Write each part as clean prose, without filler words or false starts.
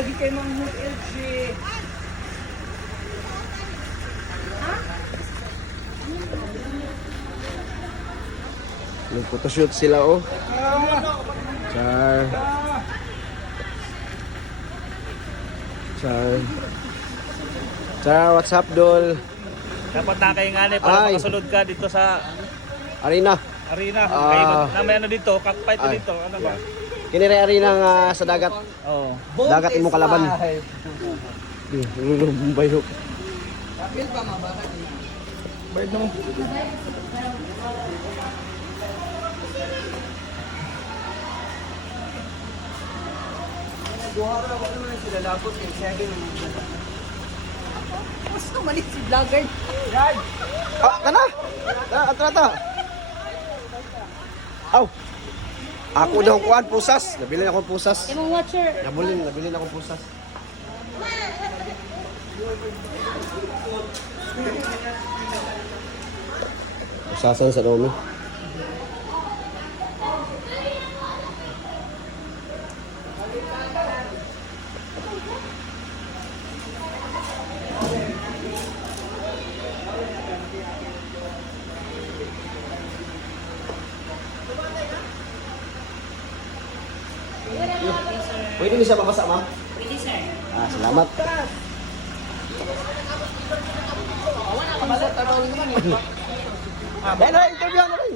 lagi kay Mang Hood LG. Nag-photoshoot sila oh. Char. Char. Char, what's up, Dol? Dapat na kayo nga para Ay. makasunod ka dito sa Arena. arena. Ah. Kayo namay ano dito, cockfight Ay. dito. Ano ba? Kinire arena nga sa dagat. Oo. Dagat imong kalaban. Lulumbay ho. Kapil pa mabaka. Bayad mo. Buhara, wala naman sila labot eh. Sabi mo. Mas kumalit si vlogger. Yan! Ah, kana. Ata. Aw. Ako daw kuan pusas. Nabili akong pusas. Imong watcher. Nabili akong pusas. Pusasan sa domi. Pwede mo siya mabasa, ma'am? Pwede, sir. Ah, salamat. Ben, hoy, interview na rin.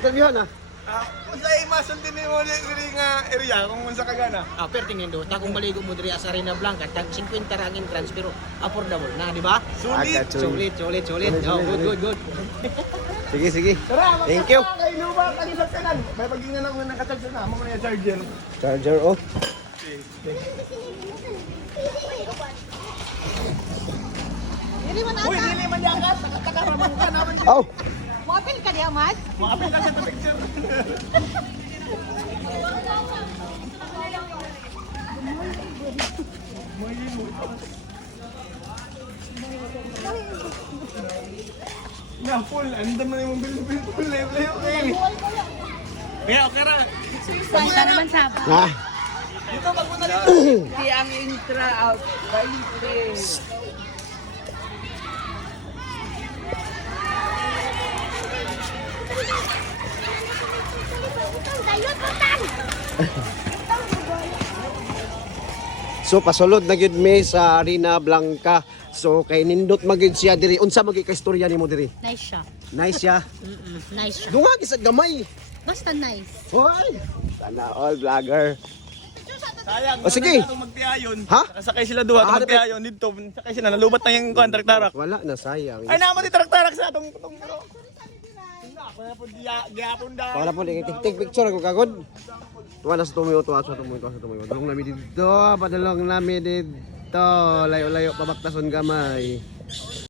Interview na. Sa imasundin mo diri nga area kung unsa ka gana. Perting nindo, takong maligo mo diri sa Arena Blanca, tag 50 ra ang entrance pero affordable na, di ba? Sulit. Sulit. Oh, good. Sige. Thank you. Kay luba kalisod kanan. May pagingan ako nakacharge na mo na charger. Charger, oh. Uy, dili man diakat. Nakakaraman ka naman. Oh, Muapil ka diya, Mad? Maapil ka sa picture. Na full, andam na yung bil full level. Kaya okay ra. Basta naman sa ah. Dito pagpunta dito. Di ang intra out. 20. So pasulod na gyud mi sa Arena Blanca. So kay nindot magyud siya diri. Unsa magi ka istorya nimo diri? nice siya. Nice siya. Nice siya. Dunga sa gamay. Basta nice. Hoy. Sana all vlogger. Sayang. O, sige. Magtiayon. Ha? Sakay sila duha Ah, magtiayon dito. Sakay sila nalubat na yung contract tarak. Wala na sayang. Ay naman di tarak-tarak sa atong pero. Wala po gyapon da. Wala po take picture ako kagod. Tuwa na sa tumiyo. Padulong namin dito. Layo-layo pabaktason gamay.